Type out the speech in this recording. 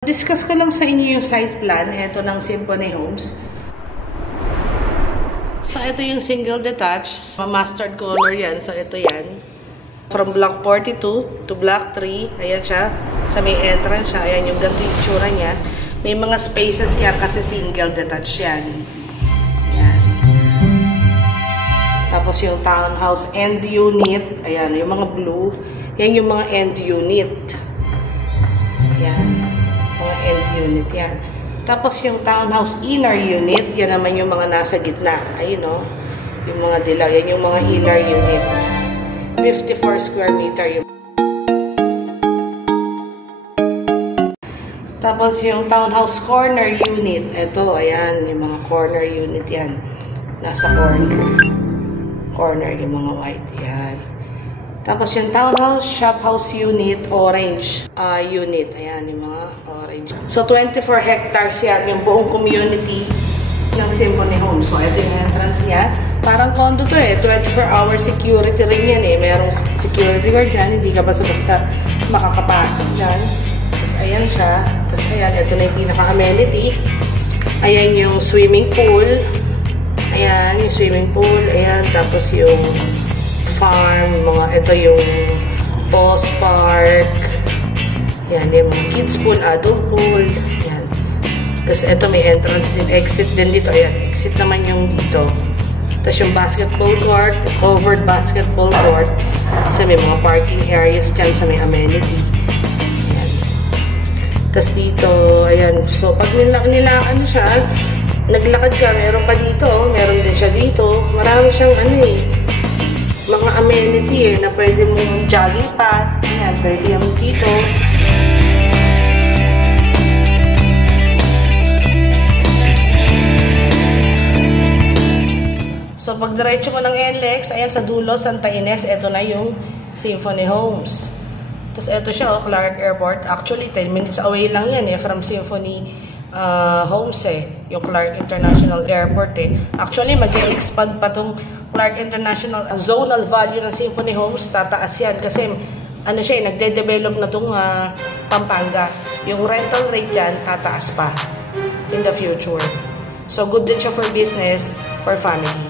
Discuss ko lang sa inyo yung site plan. Ito ng Symphony Homes. So, ito yung single detached. Mustard color yan. So, ito yan. From block 42 to block 3. Ayan siya. Sa may entrance siya. Ayan yung ganito yung itsura niya. May mga spaces yan kasi single detached yan. Ayan. Tapos yung townhouse end unit. Ayan, yung mga blue. Yan yung mga end unit. Ayan. Mga end unit yan. Tapos yung townhouse inner unit, yan naman yung mga nasa gitna. Ayun o. Yung mga dilaw. Yan yung mga inner unit. 54 square meter yung. Tapos yung townhouse corner unit. Ito, ayan. Yung mga corner unit yan. Nasa corner. Corner yung mga white. Yan. Tapos yung townhouse, shophouse unit, orange unit. Ayan, yung mga orange. So, 24 hectares yan, yung buong community ng Symphony Homes. So, ito yung entrance niya. Parang condo to eh. 24-hour security rin yan eh. Merong security guard dyan. Hindi ka basta-basta makakapasok dyan. Tapos, ayan siya. Tapos, ayan, ito na yung pinaka-amenity. Ayan yung swimming pool. Ayan, yung swimming pool. Ayan, tapos yung farm, ito yung post park. Yan, yung kids pool, adult pool. Yan. Tapos ito may entrance din, exit din dito. Ayan, exit naman yung dito. Tapos yung basketball court, covered basketball court. So may mga parking areas dyan sa may amenity. Ayan. Tapos dito, ayan. So pag nilakan siya, naglakad ka, meron pa dito. Meron din siya dito. Marami siyang mga amenity na pwede mong jogging path. Ayan, pwede yung dito. So, pag diretso mo ng NLEX, ayan sa dulo, Santa Ines, ito na yung Symphony Homes. Tapos, ito siya, Clark Airport. Actually, 10 minutes away lang yan from Symphony Homes yung Clark International Airport Actually, mag-e-expand pa tong Clark International zonal value ng Symphony Homes, tataas yan kasi siya, nagde-develop na tong Pampanga. Yung rental rate dyan, tataas pa in the future. So, good din siya for business, for families.